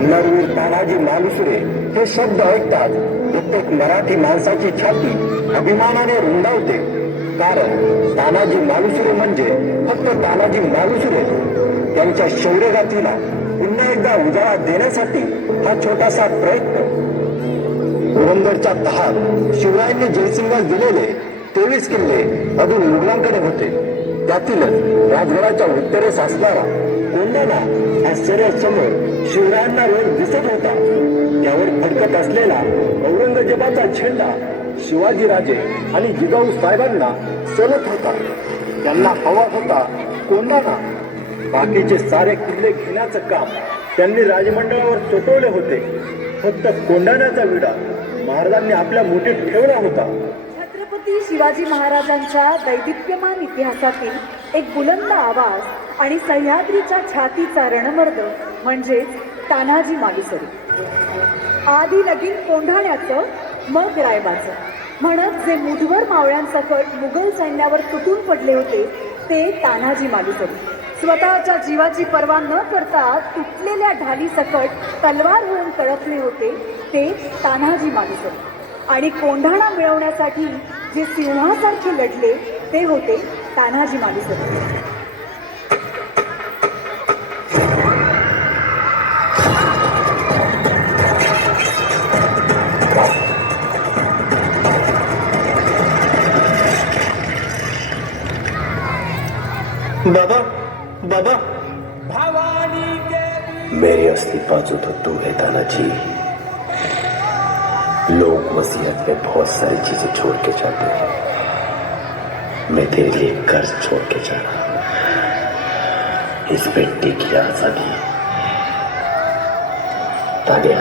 नरवीर तानाजी मालुसरे हे शब्द ऐकतात प्रत्येक मराठी माणसाची छाती अभिमानाने रुंदावते. कारण तानाजी मालुसरे म्हणजे फक्त तानाजी मालुसरे. त्यांच्या शौर्यगाथेला पुन्हा एकदा उजाळा देण्यासाठी हा छोटासा प्रयत्न. पुरंदरच्या तहात शिवरायांनी जयसिंगास दिलेले 23 किल्ले अजून मुघलांकडे होते. त्यातीलच राजगडाच्या उत्तरेस असणारा कोंढाणा हा समोर शिवरायांना रोज दिसत होता. त्यावर फडकत असलेला औरंगजेबाचा झेंडा शिवाजीराजे आणि जिजाऊ साहेबांना सलत होता. त्यांना हवा होता कोंढाणा. बाकीचे सारे किल्ले घेण्याचं काम त्यांनी राजमंडळावर सोपवले होते. फक्त कोंढाण्याचा विडा महाराजांनी आपल्या मुठीत ठेवला होता. छत्रपती शिवाजी महाराजांच्या दैदिप्यमान इतिहासातील एक बुलंद आवाज आणि सह्याद्रीच्या छातीचा रणमर्द म्हणजेच तानाजी मालुसरे. आधी लगीन कोंढाण्याचं मग रायबाचं म्हणत जे मुठभर मावळ्यांसकट मुघल सैन्यावर तुटून पडले होते ते तानाजी मालुसरे. स्वतःच्या जीवाची पर्वा न करता तुटलेल्या ढाली सकट तलवार होऊन तळपले होते ते तानाजी मालुसरे. आणि कोंढाणा मिळवण्यासाठी जे सिंहासारखे लढले ते होते तानाजी मालुसरे. बाबा बाबा, मेरे असली बाजू तो तू है तानाजी. लोग वसीयत में बहुत सारी चीजें छोड़ के जाते हैं. मैं तेरे लिए कर्ज छोड़ के जा रहा हूं. इस बेटी की आजादी. तान्या,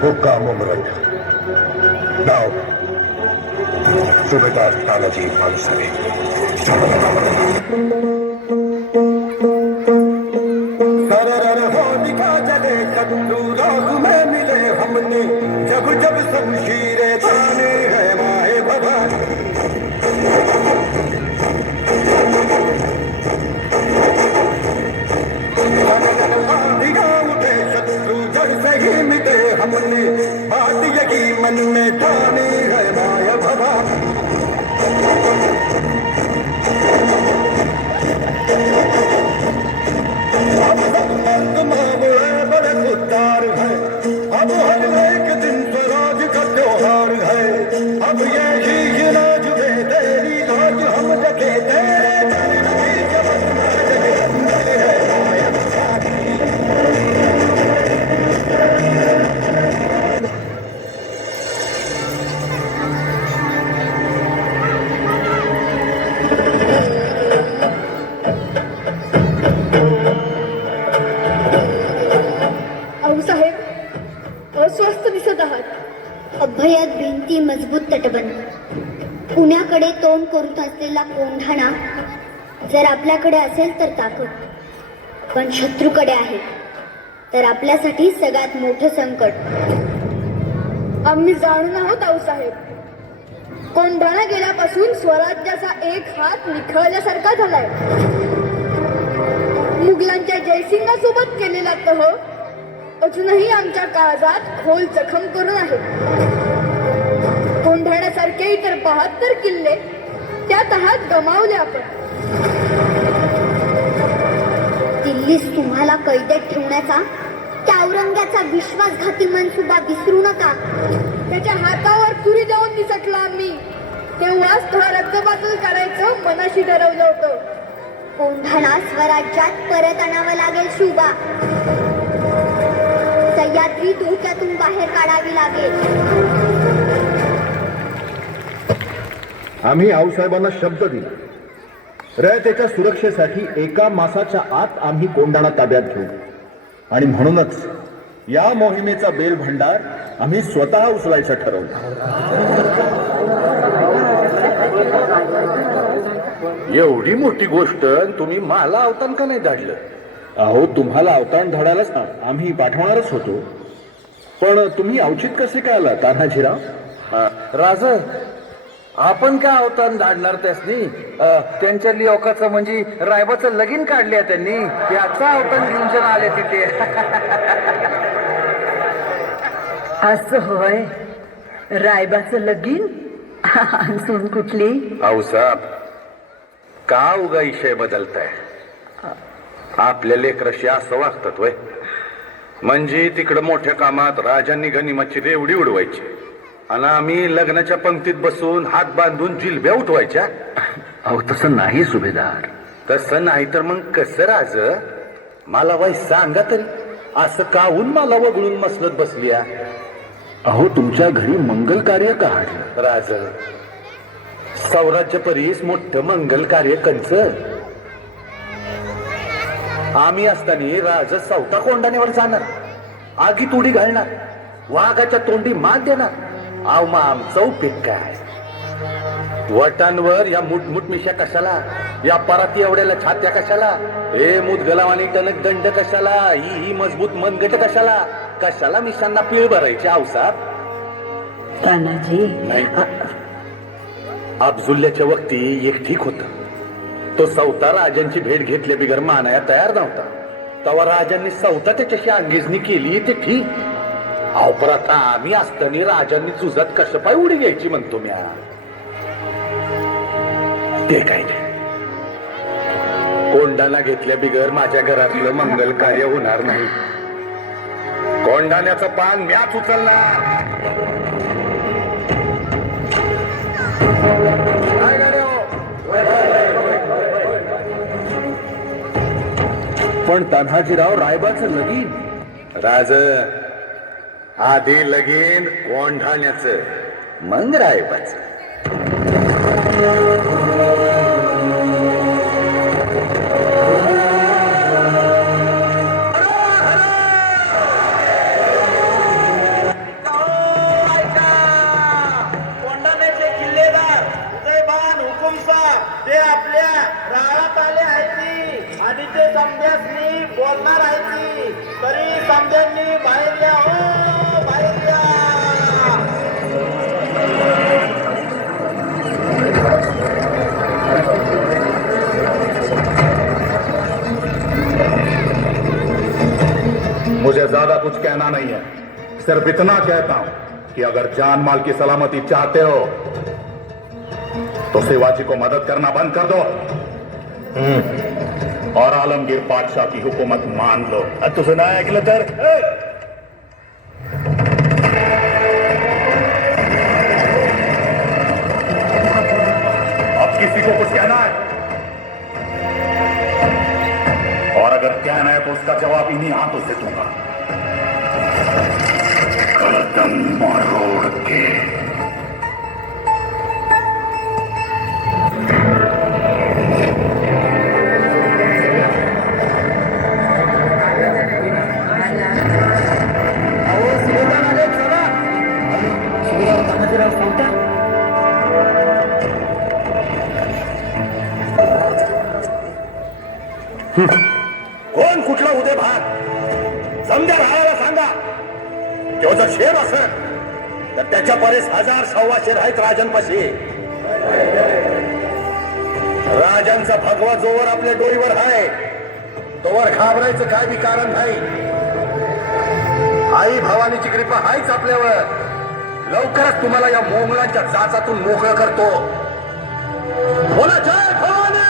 हुक्का मुमरद नाव सुबेदार तानाजी मालुसरे. सरर हो दिखा चले शत्रु राग में मिले हमने. जब जब शमशीरे ताने है माए भवानी. उठे शत्रु जड़ से ही मिटे हमने. बात यही मन में ठानी है माया भवानी. बड़े खुददार है. अब हर एक दिन स्वराज का त्योहार है. अब यही राज में तेरी राज हम जगे तेरे. अभयात भिंती मजबूत तटबंद. पुण्याकडे तोंड करून असलेला कोंढाणा जर आपल्याकडे असेल तर ताकद, पण शत्रूकडे आहे तर आपल्यासाठी सगळ्यात मोठं संकट. आम्ही जाणून आहोत आऊसाहेब. कोंढाणा गेल्यापासून स्वराज्याचा एक हात निखळल्यासारखा झालाय. मुघलांच्या जयसिंगासोबत केलेला तह अजूनही आमच्या काळजात खोल जखम करून आहे. कोंढाण्यासारखे इतर 72 किल्ले त्या तहात गमावले आपण. दिल्लीस तुम्हाला कैदेत ठेवण्याचा त्या औरंग्याचा विश्वासघाती मनसुबा विसरू नका. त्याच्या हातावर तुरी देऊन निसटलो आम्ही. तेव्हाच थोडा रक्तपातळ काढायचं मनाशी ठरवलं होतं. कोंढाणा स्वराज्यात परत आणावं लागेल शुभा. सह्याद्री धोक्यातून बाहेर काढावी लागेल. आम्ही आऊसाहेबांना शब्द दिला. रयतेच्या सुरक्षेसाठी 1 मासाच्या आत आम्ही कोंढाणा ताब्यात घेऊ. आणि म्हणूनच या मोहिमेचा बेल भंडार आम्ही स्वतः उचलायचं ठरवलं. एवढी मोठी गोष्ट तुम्ही मला अवतान का नाही धाडलं? अहो तुम्हाला अवतारण धडायलाच ना आम्ही पाठवणारच होतो, पण तुम्ही अवचित कसे काय आला तान्हाजीराव? राज, आपण काय अवतार धाडणार त्यासनी? त्यांच्या लिओकाचं म्हणजे रायबाचं लगीन काढले त्यांनी, याचा अवतार घेऊन आले तिथे. असं होय, रायबाचं लगीन सून कुठली? साहेब, का उगा विषय बदलताय? आपल्या लेकराशी असं वागतात वय? म्हणजे तिकडं मोठ्या कामात राजांनी गनिमाची रेवडी उडवायची आणि आम्ही लग्नाच्या पंक्तीत बसून हात बांधून जिलब्या उठवायच्या? अहो तसं नाही सुभेदार. तसं नाही तर मग कसं राज? मला बाई सांगा तरी, असं काहून मला वगळून मसलत बसल्या? अहो तुमच्या घरी मंगल कार्य का हाडलं? राज, सौराज्य परीस मोठं मंगल कार्य कंच. आम्ही असताना राज चौथा कोंडाण्यावर जाणार, आगीत उडी घालणार, वाघाच्या तोंडी मात देणार. आव मग आमचं उपयोग काय? वटांवर या मुठमुठ मिशा कशाला? या पराती एवढ्याला छात्या कशाला? हे मुदगलावानी टणक दंड कशाला? ही मजबूत मनगट कशाला? कशाला मिशांना पीळ भरायची आवसात? तानाजी, नाही, अब्जुल्ल्याच्या वक्ती एक ठीक होत. तो सौता राजांची भेट घेतल्या बिगर मानाया तयार नव्हता. तेव्हा राजांनी सौता त्याच्याशी अंगेजनी केली ते ठीक. अहो पर आता आम्ही असताना राजांनी जुजात कशा पाय उडी घ्यायची म्हणतो म्या? ते काय नाही. कोंडाणा घेतल्या बिगर माझ्या घरातलं मंगल कार्य होणार नाही. कोंडाण्याचं पान म्याच उचलणार. पण तान्हाजीराव, रायबाचं लगीन? राज, आधी लगीन कोंढाण्याचं, मग रायबाचं. कोंढाण्याचे किल्लेदार उदयभान हुकुमशाह ते आपल्या राळात आले आहेत आणि ते समध्यासनी बोलणार आहेत. तरी समध्यांनी बाहेर या, हो बाहेर या. मुझे ज्यादा कुछ कहना नहीं है, सिर्फ इतना कहता हूं कि अगर जान माल की सलामती चाहते हो तो शिवाजी को मदद करना बंद कर दो और आलमगीर बादशाह की हुकूमत मान लो. तुझे नाही ऐकलं तर अब किसी को कुछ कहना है और अगर कहना है तो उसका जवाब इन्हीं हाथों से दूंगा. गर्दन मरोड़ के. कोण कुठला उदय भाग? समजा राहायला सांगा. तो जर शेर असेल तर त्याच्या परेस 1000 सव्वा शेर आहेत राजांपाशी. राजांचा भगवा जोवर आपल्या डोईवर आहे तोवर घाबरायचं काय बी कारण नाही. आई भवानीची कृपा आहेच आपल्यावर. लवकरच तुम्हाला या मोंगलांच्या जाचातून मोकळं करतो. बोला जय भवानी.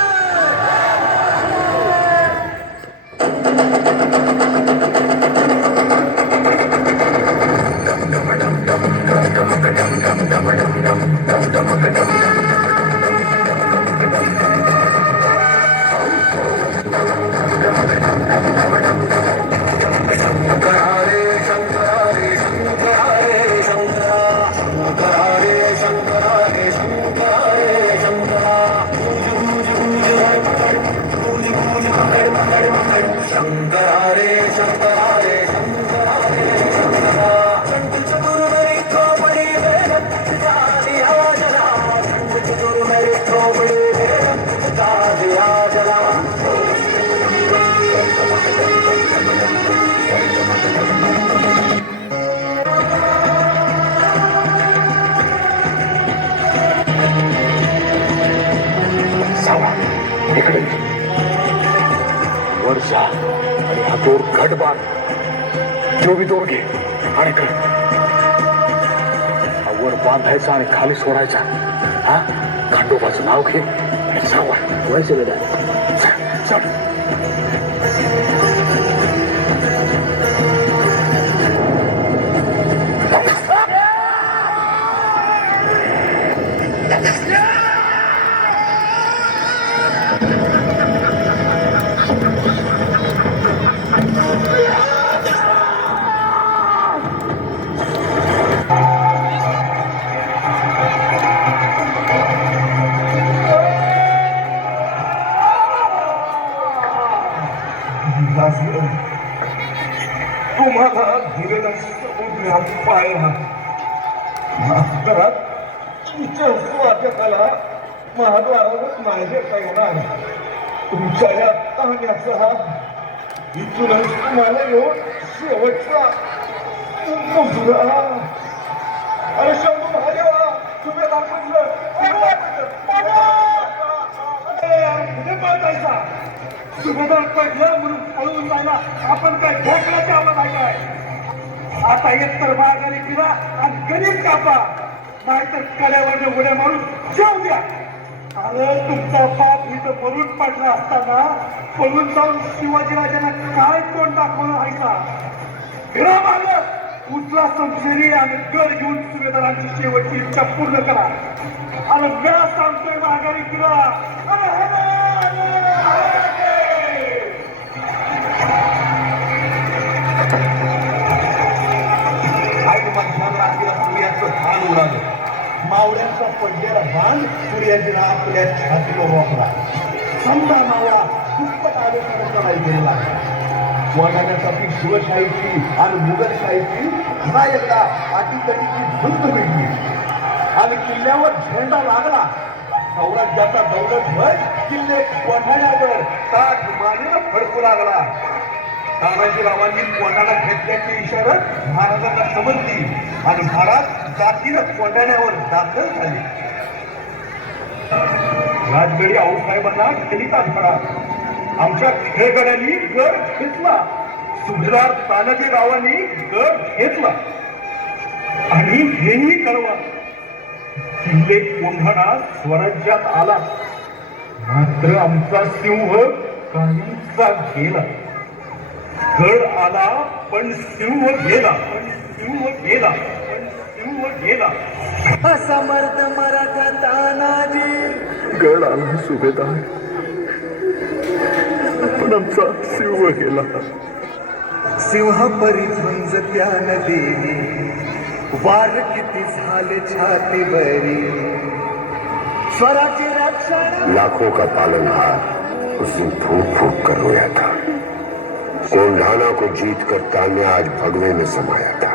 घट बांध, जो बी दोर घे आणि कर. वर बांधायचा आणि खाली सोडायचा. हा, खंडोबाचं नाव घे आणि चावा. वय चल. तुम्हाला दिलेला समुद्र पाया घरात तुमच्या स्वागताला महाद्वारावर माझे येणार. तुमच्या या पाहण्याचा इथूनच तुम्हाला येऊन शेवटचा मुजरा. अरे शंभू महादेवा, सुभेदार म्हटलं कुठे पळतायचा? सुभेदार पडलं म्हणून पळून जायला आपण काय ढोकळ्याच्या आवाज आहे काय? आता एकतर माघारी फिरा आणि गणित कापा, नाहीतर कड्यावर उड्या मारून जेव द्या. अरे तुमचा बाप इथं मरून पडला असताना पळून जाऊन शिवाजीराजांना काय तोंड दाखवलं आहे का? फिरा मागं, उचला समजेरी आणि घर घेऊन सुभेदारांची शेवटची इच्छा पूर्ण करा. अरे वेळा सांगतोय माघारी फिरा. मावळ्यांचा पडलेला बाण सूर्याजीला आपल्या छातीवर वापरा. समजा मावळा दुप्पट आलोचना नाही गेलेला. वाटाण्यासाठी शिवशाहीची आणि मुघलशाहीची पुन्हा एकदा अटीतटीची झुंज मिळली आणि किल्ल्यावर झेंडा लागला. सौराज्याचा दौलतभर किल्ले कोंढाण्यावर ताठ मानेनं फडकू लागला. तानाजीरावांनी कोंढाणा घेतल्याची इशारत महाराजांना समजली आणि महाराज जातीनं कोंढाण्यावर दाखल झाले. राजगडी आऊसाहेबांना केलीचा धडा. आमच्या खेळगड्यांनी गड घेतला. सुभेदार तानाजीरावांनी गड घेतला आणि हेही कळवा, किल्ले कोंढाणा स्वराज्यात आला. मात्र आमचा सिंह काहींचा गेला. गड आला पण सिंह गेला. समर्थ मराठा तानाजी. गड आला सुभेदार, पण आमचा सिंह गेला. सिंहपरी झुंज त्यान देवी, वार किती झाले छाती बरी. स्वराची रक्षण लाखों का पालनहार उस दिन फूक फूक कर रोया था. कोंढाना को जीत कर तान्या आज भगवे में समाया था.